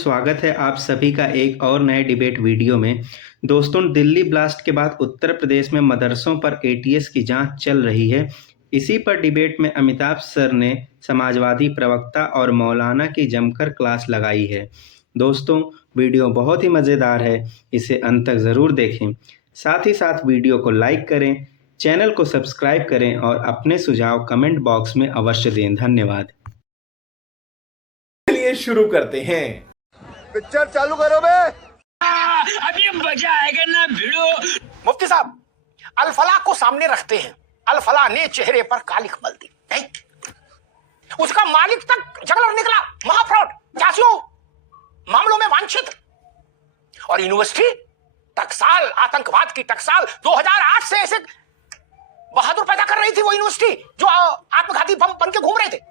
स्वागत है आप सभी का एक और नए डिबेट वीडियो में। दोस्तों, दिल्ली ब्लास्ट के बाद उत्तर प्रदेश में मदरसों पर एटीएस की जांच चल रही है। इसी पर डिबेट में अमिताभ सर ने समाजवादी प्रवक्ता और मौलाना की जमकर क्लास लगाई है। दोस्तों, वीडियो बहुत ही मज़ेदार है, इसे अंत तक ज़रूर देखें। साथ ही साथ वीडियो को लाइक करें, चैनल को सब्सक्राइब करें और अपने सुझाव कमेंट बॉक्स में अवश्य दें। धन्यवाद। चलिए शुरू करते हैं। पिक्चर चालू करो बे। अभी मजा आएगा ना भिड़ो। मुफ्ती साहब अल-फलाह को सामने रखते हैं। अल-फलाह ने चेहरे पर काली खमल दी। नहीं, उसका मालिक तक जगलर निकला, महाफ्रॉड, जासूस, मामलों में वांछित। और यूनिवर्सिटी टकसाल, आतंकवाद की टकसाल 2008 से ऐसे बहादुर पैदा कर रही थी वो यूनिवर्सिटी जो आत्मघाती बम बन के घूम रहे थे।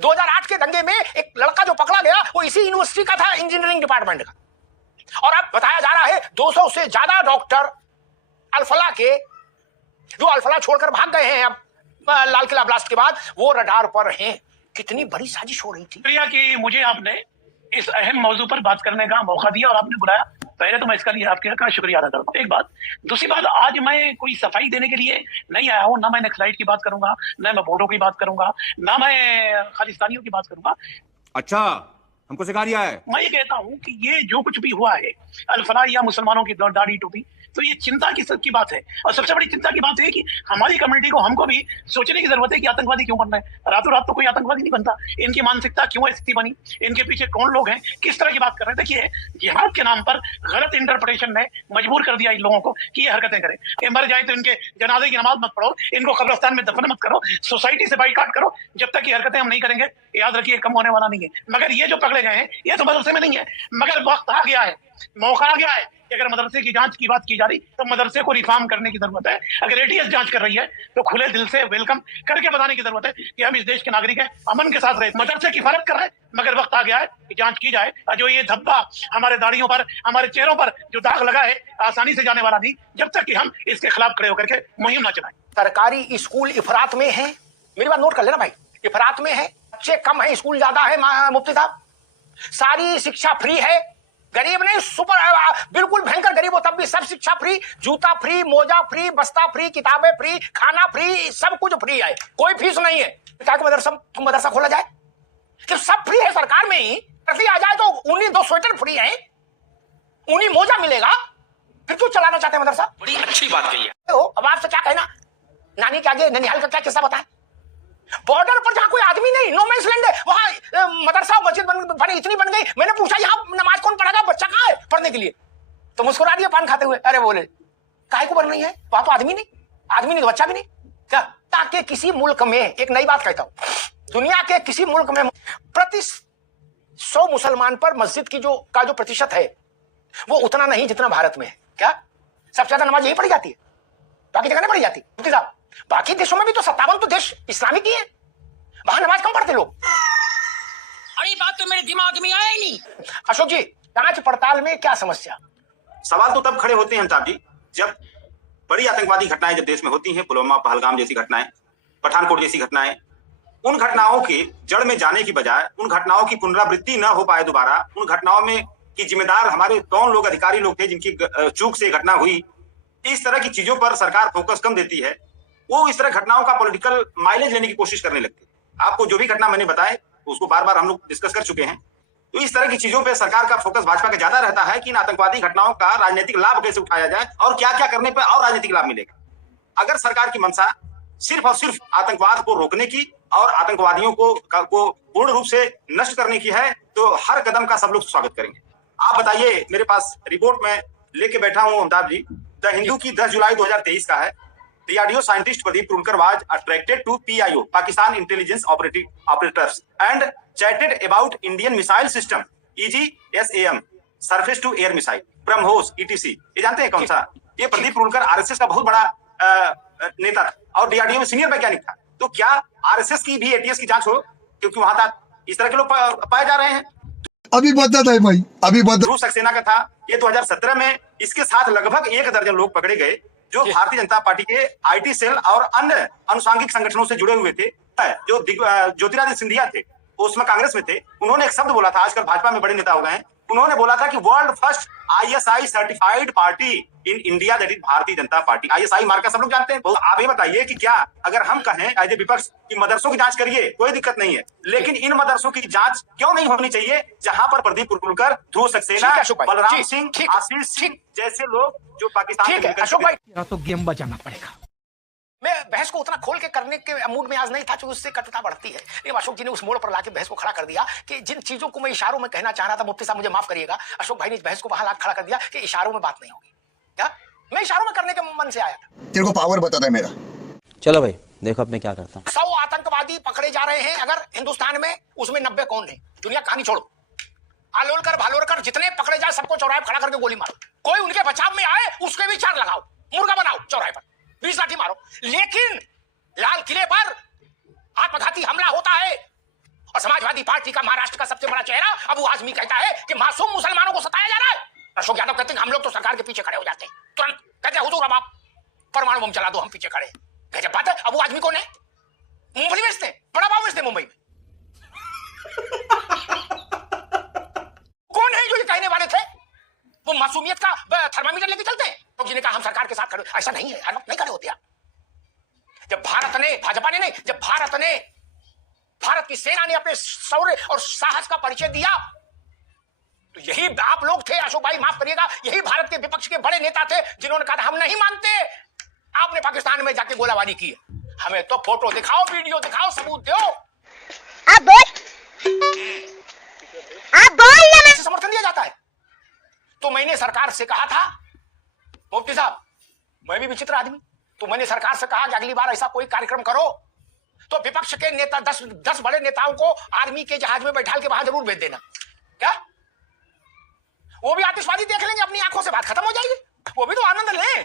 2008 के दंगे में एक लड़का जो पकड़ा गया वो इसी यूनिवर्सिटी का था, इंजीनियरिंग डिपार्टमेंट का। और अब बताया जा रहा है 200 से ज्यादा डॉक्टर अल-फलाह के, जो अल-फलाह छोड़कर भाग गए हैं अब लाल किला ब्लास्ट के बाद, वो रडार पर हैं। कितनी बड़ी साजिश हो रही थी। शुक्रिया कि मुझे आपने इस अहम मौजू पर बात करने का मौका दिया और आपने बुलाया। पहले तो मैं इसका लिए आपका शुक्रिया अदा करता हूँ। एक बात, दूसरी बात, आज मैं कोई सफाई देने के लिए नहीं आया हूँ। ना मैं नक्सलाइट की बात करूंगा, ना मैं बोडो की बात करूंगा, ना मैं खालिस्तानियों की बात करूंगा। अच्छा, हमको सिखा दिया है। मैं ये कहता हूँ कि ये जो कुछ भी हुआ है, अल-फलाह या मुसलमानों की दाढ़ी टोपी, तो ये चिंता की बात है। और सबसे बड़ी चिंता की बात है कि हमारी कम्युनिटी को, हमको भी सोचने की जरूरत है कि आतंकवादी क्यों बन रहे हैं। रातों रात तो कोई आतंकवादी नहीं बनता। इनकी मानसिकता क्यों ऐसी बनी, इनके पीछे कौन लोग हैं, किस तरह की बात कर रहे हैं। देखिए, जिहाद के नाम पर गलत इंटरप्रिटेशन ने मजबूर कर दिया इन लोगों को कि ये हरकतें करें। ये मर जाए तो इनके जनाजे की नमाज मत पढ़ो, इनको कब्रिस्तान में दफन मत करो, सोसाइटी से बाइकाट करो। जब तक ये हरकतें हम नहीं करेंगे, याद रखिए, कम होने वाला नहीं है। मगर ये जो पकड़े गए हैं ये तो मदरसे में नहीं है। मगर वक्त आ गया है, मौका आ गया है कि अगर मदरसे की जांच की बात की जा रही तो मदरसे को रिफॉर्म करने की जरूरत है। अगर एटीएस जांच कर रही है तो खुले दिल से वेलकम करके बताने की जरूरत है कि हम इस देश के नागरिक हैं, अमन के साथ रहे। मदरसे की फर्क कर रहे हैं, मगर वक्त आ गया है कि जांच की जाए। जो ये धब्बा हमारे दाढ़ियों पर, हमारे चेहरों पर जो दाग लगा है, आसानी से जाने वाला नहीं, जब तक कि हम इसके खिलाफ खड़े होकर के मुहिम न चलाएं। सरकारी स्कूल इफरात में है। मेरी बात नोट कर लेना भाई, इफरात में है। बच्चे कम है, स्कूल ज्यादा है। मुफ्ती साहब, सारी शिक्षा फ्री है। गरीब नहीं, सुपर, बिल्कुल भयंकर गरीब हो तब भी सब शिक्षा फ्री, जूता फ्री, मोजा फ्री, बस्ता फ्री, किताबें फ्री, खाना फ्री, सब कुछ फ्री है, कोई फीस नहीं है। क्या मदरसा खोला जाए कि सब फ्री है सरकार में ही। आ जाए तो ऊनी 2 स्वेटर फ्री है, ऊनी मोजा मिलेगा, फिर क्यों चलाना चाहते हैं मदरसा? बड़ी अच्छी बात कही है। अब आपसे क्या कहना, नानी के आगे ननिहाल का क्या किस्सा बताएं। बॉर्डर पर जहां कोई आदमी नहीं, नो मैंस लैंड है, वहां मदरसा मस्जिद बनी, इतनी बन गई। मैंने पूछा यहाँ नमाज कौन पढ़ेगा, बच्चा कहाँ है पढ़ने के लिए? तो मुस्कुरा दिया पान खाते हुए। अरे बोले काहे को बन रही है, वहां तो आदमी नहीं तो बच्चा भी नहीं। क्या ताकि किसी मुल्क में, एक नई बात कहता हूं, दुनिया के किसी मुल्क में प्रति 100 मुसलमान पर मस्जिद की जो प्रतिशत है वो उतना नहीं जितना भारत में है। क्या सबसे ज्यादा नमाज यही पढ़ी जाती है, बाकी जगह नहीं पढ़ी जाती? मुफ्ती साहब, बाकी देशों में भी तो 57 तो देश इस्लामिक ही है, वहां नमाज कम पढ़ते लोग। अरे बात तो मेरे दिमाग में आया ही नहीं। अशोक जी, जांच पड़ताल में क्या समस्या? सवाल तो तब खड़े होते हैं अमिताभ जी, जब बड़ी आतंकवादी घटनाएं जब देश में होती हैं, पुलवामा, पहलगाम जैसी घटनाएं, पठानकोट जैसी घटनाएं, उन घटनाओं के जड़ में जाने की बजाय, उन घटनाओं की पुनरावृत्ति न हो पाए दोबारा, उन घटनाओं में की जिम्मेदार हमारे कौन लोग, अधिकारी लोग थे जिनकी चूक से घटना हुई, इस तरह की चीजों पर सरकार फोकस कम देती है। वो इस तरह घटनाओं का पॉलिटिकल माइलेज लेने की कोशिश करने लगते हैं। आपको जो भी घटना मैंने बताए उसको बार बार हम लोग डिस्कस कर चुके हैं। तो इस तरह की चीजों पे सरकार का फोकस, भाजपा का ज्यादा रहता है कि इन आतंकवादी घटनाओं का राजनीतिक लाभ कैसे उठाया जाए और क्या क्या करने पर और राजनीतिक लाभ मिलेगा। अगर सरकार की मंशा सिर्फ और सिर्फ आतंकवाद को रोकने की और आतंकवादियों को पूर्ण रूप से नष्ट करने की है तो हर कदम का सब लोग स्वागत करेंगे। आप बताइए, मेरे पास रिपोर्ट में लेके बैठा हूं अमिताभ जी, द हिंदू की 10 जुलाई 2023 का है। DRDO scientist Pradeep Tulkar was attracted to PIO, Pakistan Intelligence Operators, and chatted about Indian missile system, EGSAM, surface to air missile, BrahMos, etc. ये जानते हैं कौन सा? ये प्रदीप तुलकर RSS का बहुत बड़ा नेता था और DRDO में सीनियर वैज्ञानिक था। तो क्या RSS की भी ATS की जांच हो, क्योंकि वहां तक इस तरह के लोग पाए जा रहे हैं। अभी बदत है भाई, अभी बदत। रूस सक्सेना का था ये 2017 में। इसके साथ लगभग 1 दर्जन लोग पकड़े गए जो भारतीय जनता पार्टी के IT सेल और अन्य अनुसांगिक संगठनों से जुड़े हुए थे, जो ज्योतिरादित्य सिंधिया थे, वो उसमें कांग्रेस में थे, उन्होंने एक शब्द बोला था, आजकल भाजपा में बड़े नेता हो गए हैं, उन्होंने बोला था कि world first ISI certified party in India, that is Bharatiya Janata party. ISI मार्का सब लोग जानते हैं। तो आप ये बताइए कि क्या अगर हम कहें एज ए विपक्ष कि मदरसों की जांच करिए, कोई दिक्कत नहीं है, लेकिन इन मदरसों की जांच क्यों नहीं होनी चाहिए जहां पर प्रदीप कुरकुलकर, ध्रुव सक्सेना, बलराम सिंह, आशीष सिंह जैसे लोग जो पाकिस्तान के अशोक भाई तो गेम बजाना पड़ेगा। मैं बहस को उतना खोल के करने के मूड में आज नहीं था, क्योंकि उससे कटुता बढ़ती है। लेकिन अशोक जी ने उस मोड़ पर लाके बहस को खड़ा कर दिया कि जिन चीजों को मैं इशारों में कहना चाह रहा था, मुफ्ती साहब मुझे माफ करिएगा, अशोक भाई ने इस बहस को वहां ला खड़ा कर दिया कि इशारों में बात नहीं होगी। क्या मैं इशारों में करने के मन से आया था? तेरे को पावर बताता है मेरा। चलो भाई देखो अब मैं क्या करता हूँ। 100 आतंकवादी पकड़े जा रहे हैं अगर हिंदुस्तान में, उसमें 90 कौन है? दुनिया कहानी छोड़ो, आलोलकर भालोलकर जितने पकड़े जाए सबको चौराहे पर खड़ा करके गोली मारो। कोई उनके बचाव में आए उसके भी चार लगाओ, मुर्गा बनाओ चौराहे पर, 20 लाठी मारो। लेकिन लाल किले पर आत्मघाती हमला होता है और समाजवादी पार्टी का महाराष्ट्र का सबसे बड़ा चेहरा अबू आजमी कहता है कि मासूम मुसलमानों को सताया जा रहा है। अशोक यादव कहते हैं हम लोग तो सरकार के पीछे खड़े हो जाते हैं, तुरंत कहते हैं हुजूर अब आप परमाणु बम चला दो, हम पीछे खड़े। गजब बात है। अबू आजमी कौन है? मूंगफली बेचते, बड़ा पाव बेचते मुंबई में। कौन है जो ये कहने वाले थे? वो मासूमियत का थर्मामीटर लेके चलते हैं। तो जिन्हें कहा हम सरकार के साथ खड़े, ऐसा नहीं है, हर वक्त नहीं खड़े होते आप। जब भारत ने, भाजपा ने नहीं, जब भारत की सेना ने अपने शौर्य और साहस का परिचय दिया, तो यही आप लोग थे, अशोक भाई माफ करिएगा, यही भारत के विपक्ष के बड़े नेता थे जिन्होंने कहा हम नहीं मानते, आपने पाकिस्तान में जाके गोलाबारी की है, हमें तो फोटो दिखाओ, वीडियो दिखाओ, सबूत दो। आप बोल समर्थन दिया जाता है। तो मैंने सरकार से कहा था, मुफ्ती साहब मैं भी विचित्र आदमी, तो मैंने सरकार से कहा कि अगली बार ऐसा कोई कार्यक्रम करो तो विपक्ष के नेता 10 बड़े नेताओं को आर्मी के जहाज में बैठाल के वहां जरूर भेज देना। क्या वो भी आतिशबाजी देख लेंगे, अपनी आंखों से बात खत्म हो जाएगी, वो भी तो आनंद लें।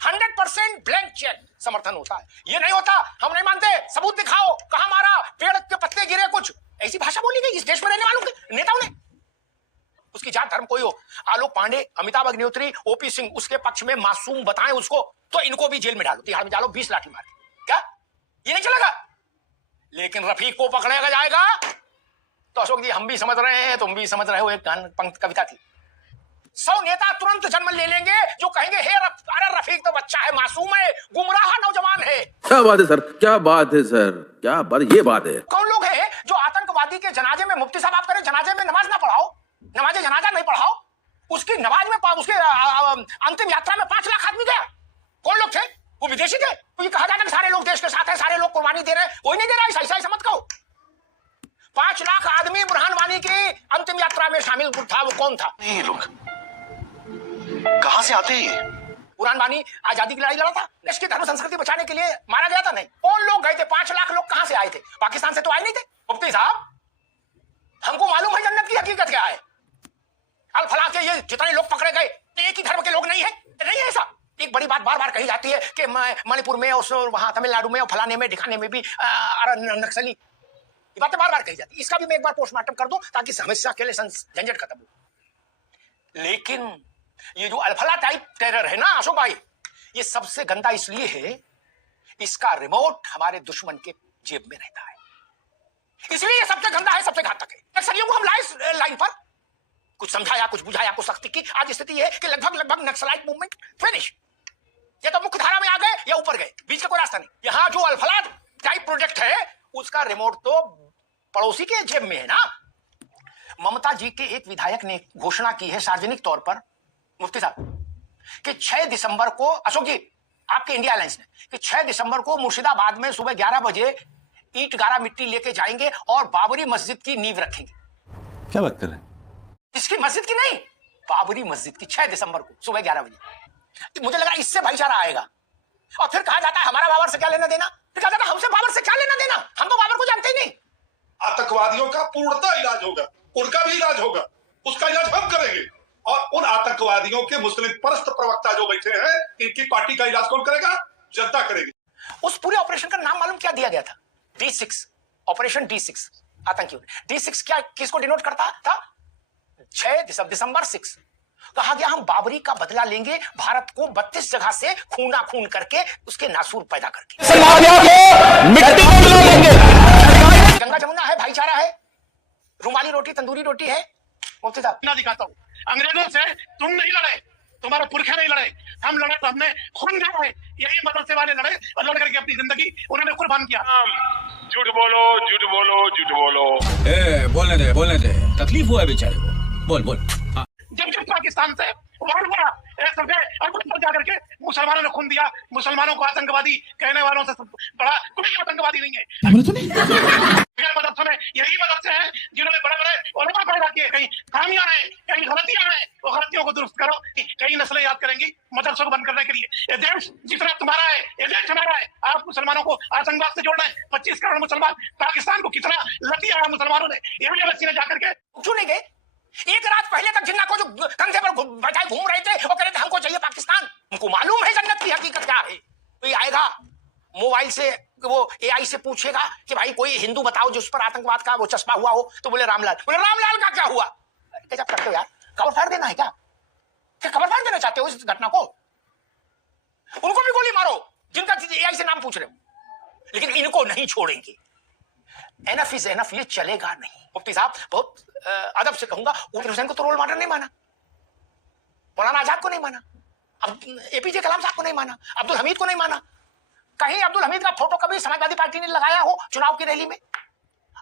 100% ब्लैंक चेक समर्थन होता है। ये नहीं होता हम नहीं मानते, सबूत दिखाओ, कहां मारा, पेड़ के पत्ते गिरे, कुछ ऐसी भाषा बोली गई इस देश में रहने वालों के नेताओं ने। उसकी जात धर्म कोई हो, आलोक पांडे, अमिताभ अग्निहोत्री, ओपी सिंह उसके पक्ष में मासूम बताएं उसको, तो इनको भी जेल में डालो, तिहाड़ में डालो, 20 लाठी मार। क्या ये नहीं चलेगा? लेकिन रफीक को पकड़ेगा जाएगा तो अशोक जी हम भी समझ रहे हैं, तुम भी समझ रहे हो। एक पंक्ति कविता थी, 100 नेता तुरंत जन्म ले लेंगे जो कहेंगे हे अरे रफीक तो बच्चा है, मासूम है, गुमराह नौजवान है। क्या बात है सर, क्या बात है सर, क्या बात, ये बात है। कौन लोग हैं जो आतंकवादी के जनाजे में, मुफ्ती साहब आप करें जनाजे में नमाज ना पढ़ाओ, नमाज जनाजा नहीं पढ़ाओ, उसकी नमाज में, उसके अंतिम यात्रा में 5 लाख आदमी गया। कौन लोग थे? वो विदेशी थे। तो ये कहा जाता है सारे लोग देश के साथ हैं, सारे लोग कुर्बानी दे रहे हैं, कोई नहीं दे रहा है, ऐसा मत कहो। 5 लाख आदमी बुरहान वानी की अंतिम यात्रा में शामिल था, वो कौन था? ये लोग कहां से आते हैं? बुरहान वानी आजादी की लड़ाई लड़ा था, देश की धर्म संस्कृति बचाने के लिए मारा गया था। नहीं, कौन लोग गए थे? 5 लाख लोग कहां से आए थे? पाकिस्तान से तो आए नहीं थे। मुफ्ती साहब हमको मालूम है जन्नत की हकीकत क्या है। अल फलाह के ये जितने लोग पकड़े गए एक ही धर्म के लोग नहीं है, नहीं है ऐसा। एक बड़ी बात बार बार कही जाती है कि मणिपुर में और वहां तमिलनाडु में और फलाने में दिखाने में भी नक्सली, ये बातें बार बार कही जाती है। इसका भी मैं एक बार पोस्टमार्टम कर दूं ताकि समस्या के लिए झंझट खत्म हो। लेकिन ये जो अल्फला टाइप टेरर है ना अशोक भाई, ये सबसे गंदा इसलिए है, इसका रिमोट हमारे दुश्मन के जेब में रहता है, इसलिए ये सबसे गंदा है, सबसे घातक है। नक्सलियों को हम लाए लाइन पर, कुछ समझाया, कुछ बुझाया, कुछ सख्ती की। आज स्थिति है कि लगभग नक्सलाइट मूवमेंट फिनिश। ये तो मुख्य धारा में आ गए या ऊपर गए, बीच का कोई रास्ता नहीं। यहां जो अल्फला टाइप प्रोजेक्ट है उसका रिमोट तो पड़ोसी के जेब में है ना। ममता जी के एक विधायक ने घोषणा की है सार्वजनिक तौर पर, मुफ्ती साहब, कि 6 दिसंबर को, अशोक जी आपके इंडिया अलायंस ने, कि 6 दिसंबर को मुर्शिदाबाद में सुबह 11 बजे ईंट गारा मिट्टी लेके जाएंगे और बाबरी मस्जिद की नींव रखेंगे। क्या बात कर रहे हैं? इसकी मस्जिद की नहीं, बाबरी मस्जिद की, 6 दिसंबर को सुबह 11 बजे। तो मुझे लगा इससे भाईचारा आएगा। और फिर कहा जाता है हमारा बाबर से क्या लेना देना, फिर कहा जाता है हमसे बाबर से क्या लेना देना, हम तो बाबर को जानते ही नहीं। आतंकवादियों का पूर्णतः इलाज होगा, उनका भी इलाज होगा, उसका इलाज हम करेंगे। और उन आतंकवादियों के मुस्लिम परस्त प्रवक्ता जो बैठे हैं, इनकी पार्टी का इलाज कौन करेगा? जनता करेगी। उस पूरे ऑपरेशन का नाम मालूम क्या दिया गया था? D6, ऑपरेशन D6 आतंकी। D6 क्या, किसको डिनोट करता था? 6 दिसंबर 6 कहा गया हम बाबरी का बदला लेंगे, भारत को 32 जगह से खूना खून करके उसके नासूर पैदा करके गंगा जमुना है, भाईचारा है, रुमाली रोटी तंदूरी रोटी है। मुफ्ती साहब ना दिखाता हूँ, अंग्रेजों से तुम नहीं लड़े, तुम्हारे पुरखे नहीं लड़े, हम लड़े तो हमने खून गाए, यही मदरसे वाले लड़े और लड़ करके अपनी जिंदगी उन्होंने कुर्बान किया। झूठ बोलो झूठ बोलो झूठ बोलो। बोलने दे, तकलीफ हुआ है बेचारे को। बोल। जब पाकिस्तान से वार हुआ पर जाकर के मुसलमानों ने खून दिया, मुसलमानों को आतंकवादी कहने वालों से बड़ा कोई आतंकवादी नहीं है। मदरसों में यही मदरसे हैं जिन्होंने बड़े बड़े उलमा पैदा किए। कहीं खामियां हैं, कहीं गलतियां हैं, वो गलतियों को दुरुस्त करो। कई नस्लें याद करेंगी मदरसों को बंद करने के लिए। ये देश जितना तुम्हारा है, ये देश हमारा है। आप मुसलमानों को आतंकवाद से जोड़ रहे हैं। 25 करोड़ मुसलमान, पाकिस्तान को कितना लतिया है मुसलमानों ने। ये वसीले जाकर के चुने गए। एक रात पहले तक जिन्ना को जो कंधे पर बैठाए घूम रहे थे वो कह रहे थे हमको चाहिए पाकिस्तान। उनको मालूम है जन्नत की हकीकत क्या है। कोई आएगा मोबाइल से, वो एआई से पूछेगा कि भाई कोई हिंदू बताओ जिस पर आतंकवाद का वो चस्पा हुआ हो, तो बोले रामलाल। बोले रामलाल का क्या हुआ? क्या करते हो यार, खबर फाड़ देना है क्या? खबर फाड़ देना चाहते हो इस घटना को? उनको भी गोली मारो जिनका एआई से नाम पूछ रहे हो, लेकिन इनको नहीं छोड़ेंगे। एनफ इज एनफ, ये चलेगा नहीं। मुफ्ती साहब बहुत अदब से कहूंगा, उमर हुसैन को तो रोल मॉडल नहीं माना, मौलाना आजाद को नहीं माना, अब एपीजे कलाम साहब को नहीं माना, अब्दुल हमीद को नहीं माना। कहीं अब्दुल हमीद का फोटो कभी समाजवादी पार्टी ने लगाया हो चुनाव की रैली में?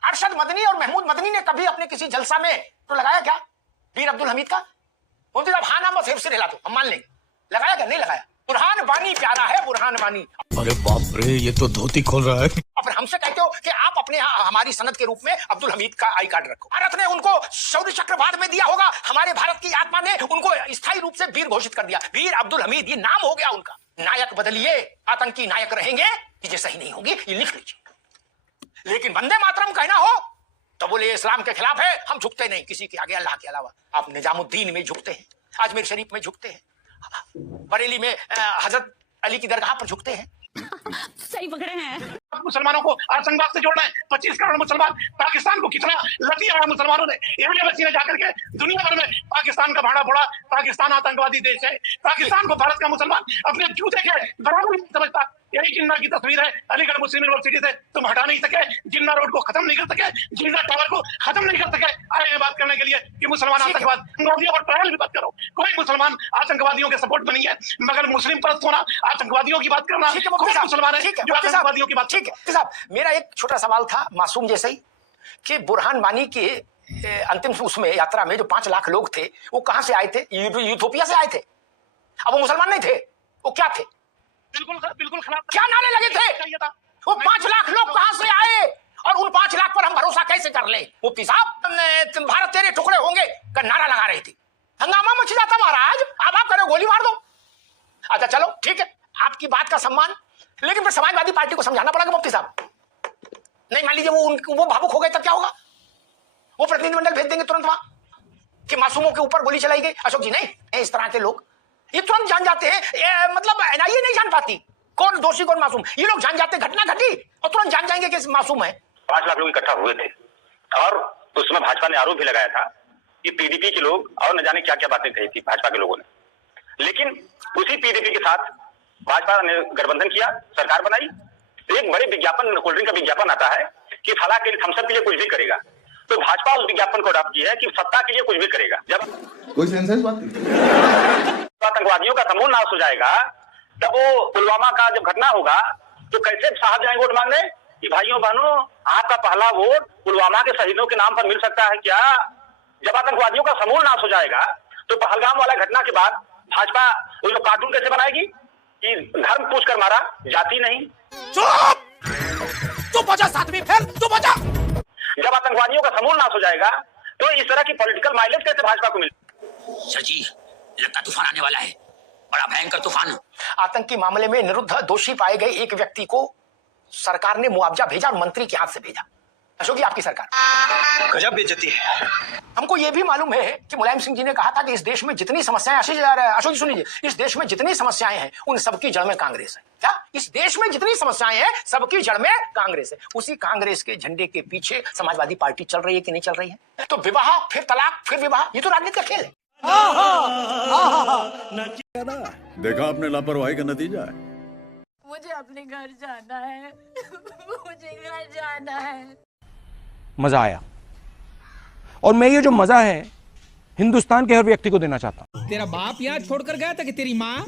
अरशद मदनी और महमूद मदनी ने कभी अपने किसी जलसा में तो लगाया क्या वीर अब्दुल हमीद का? मुफ्ती साहब हाँ नाम बस से हिला दो, हम मान लेंगे। लगाया क्या? नहीं लगाया। बुरहान वानी प्यारा है, बुरहान वानी। अरे बाप रे, ये तो धोती खोल रहा है। और फिर हमसे कहते हो कि आप अपने हमारी सनद के रूप में अब्दुल हमीद का आई कार्ड रखो। भारत ने उनको शौर्य चक्र बाद में दिया होगा, हमारे भारत की आत्मा ने उनको स्थायी रूप से वीर घोषित कर दिया। वीर अब्दुल हमीद, ये नाम हो गया उनका। नायक बदलिए, आतंकी नायक रहेंगे, चीजें सही नहीं होगी, ये लिख लीजिए। लेकिन वंदे मातरम कहना हो तो बोले इस्लाम के खिलाफ है, हम झुकते नहीं किसी के आगे अल्लाह के अलावा। आप निजामुद्दीन में झुकते हैं, अजमेर शरीफ में झुकते हैं, बरेली में हजरत अली की दरगाह पर झुकते हैं। सही पकड़े हैं। मुसलमानों को आतंकवाद से जोड़ना है। 25 करोड़ मुसलमान, पाकिस्तान को कितना लतिया है मुसलमानों ने। ये वसीले जाकर के दुनिया भर में पाकिस्तान का भाड़ा फोड़ा, पाकिस्तान आतंकवादी देश है। पाकिस्तान को भारत का मुसलमान अपने जूते के बराबर नहीं समझता। यही जिन्ना की तस्वीर है अलीगढ़ मुस्लिम यूनिवर्सिटी से तुम हटा नहीं सके, जिन्ना रोड को खत्म नहीं कर सके, जिन्ना टावर को खत्म नहीं कर सके। आए बात करने के लिए कि मुसलमान आतंकवाद और ट्रायल भी बात करो। कोई मुसलमान आतंकवादियों के सपोर्ट में नहीं है, मगर मुस्लिम परस्त होना, आतंकवादियों की बात करना, मुसलमान है जो आतंकवादियों की बात। ठीक है साहब, मेरा एक छोटा सवाल था मासूम जैसे ही कि बुरहान वानी के अंतिम उसमें यात्रा में जो 5 लाख लोग थे वो कहां से आए थे? यूथोपिया से आए थे। अब वो मुसलमान नहीं थे, वो क्या थे? बिल्कुल खराब। क्या नारे लगे थे? वो 5 लाख लोग कहां से आए और उन 5 लाख पर हम भरोसा कैसे कर ले? मुफ्ती साहब भारत तेरे टुकड़े होंगे का नारा लगा रही थी, हंगामा मच जाता महाराज। अब आप करो गोली मार दो। अच्छा चलो ठीक है, आपकी बात का सम्मान, लेकिन फिर समाजवादी पार्टी को समझाना पड़ेगा मुफ्ती साहब। नहीं मान लीजिए वो भावुक हो गए तब क्या होगा? वो प्रतिनिधिमंडल भेज देंगे तुरंत वहां कि मासूमों के ऊपर गोली चलाई गई। अशोक जी नहीं, इस तरह के लोग ये तुरंत जान जाते हैं, मतलब एनआईए नहीं जान पाती कौन दोषी कौन मासूम। ये लोग जान जाते घटना घटी और तुरंत जान जाएंगे कि मासूम है। 5 लाख लोग इकट्ठा हुए थे और उसमें भाजपा ने आरोप भी लगाया था कि पीडीपी के लोग और न जाने क्या क्या बातें कही थी भाजपा के लोगों ने। लेकिन उसी पीडीपी के साथ भाजपा ने गठबंधन किया, सरकार बनाई। एक बड़े विज्ञापन, कोल्ड ड्रिंक का विज्ञापन आता है कि फला के लिए, थम्सअप के लिए कुछ भी करेगा। तो भाजपा उस विज्ञापन को अडॉप्ट की है कि सत्ता के लिए कुछ भी करेगा। जब कोई सेंसेस बात नहीं, आतंकवादियों का समूह नाश हो जाएगा, तब वो पुलवामा का जब घटना होगा तो कैसे साहब जाएंगे वोट मांगने कि भाइयों बहनों आपका पहला वोट पुलवामा के शहीदों के नाम पर मिल सकता है क्या? जब आतंकवादियों का समूह नाश हो जाएगा तो पहलगाम वाला घटना के बाद भाजपा वो जो कार्टून कैसे बनाएगी कि धर्म पूछ कर मारा, जाति नहीं। तू बचा सातवीं फेल, तू बचा। जब आतंकवादियों का समूह नाश हो जाएगा तो इस तरह की पॉलिटिकल माइलेज कैसे भाजपा को मिले? सर जी लगता तूफान आने वाला है, बड़ा भयंकर तूफान। आतंकी मामले में निरुद्ध दोषी पाए गए एक व्यक्ति को सरकार ने मुआवजा भेजा और मंत्री के हाथ से भेजा। अशोक जी आपकी सरकार गजब बेइज्जती है। हमको यह भी मालूम है कि मुलायम सिंह जी ने कहा था कि इस देश में जितनी समस्याएं, अशोक जी सुनिए, इस देश में जितनी समस्याएं हैं उन सबकी जड़ में कांग्रेस है। क्या इस देश में जितनी समस्याएं हैं सबकी जड़ में कांग्रेस है? उसी कांग्रेस के झंडे के पीछे समाजवादी पार्टी चल रही है कि नहीं चल रही है? तो विवाह फिर तलाक फिर विवाह, ये तो राजनीति का खेल है। देखा आपने लापरवाही का नतीजा है। मुझे अपने घर जाना है। मुझे घर जाना है। मजा आया। और मैं ये जो मजा है हिंदुस्तान के हर व्यक्ति को देना चाहता हूं। तेरा बाप यहाँ छोड़कर गया था कि तेरी माँ?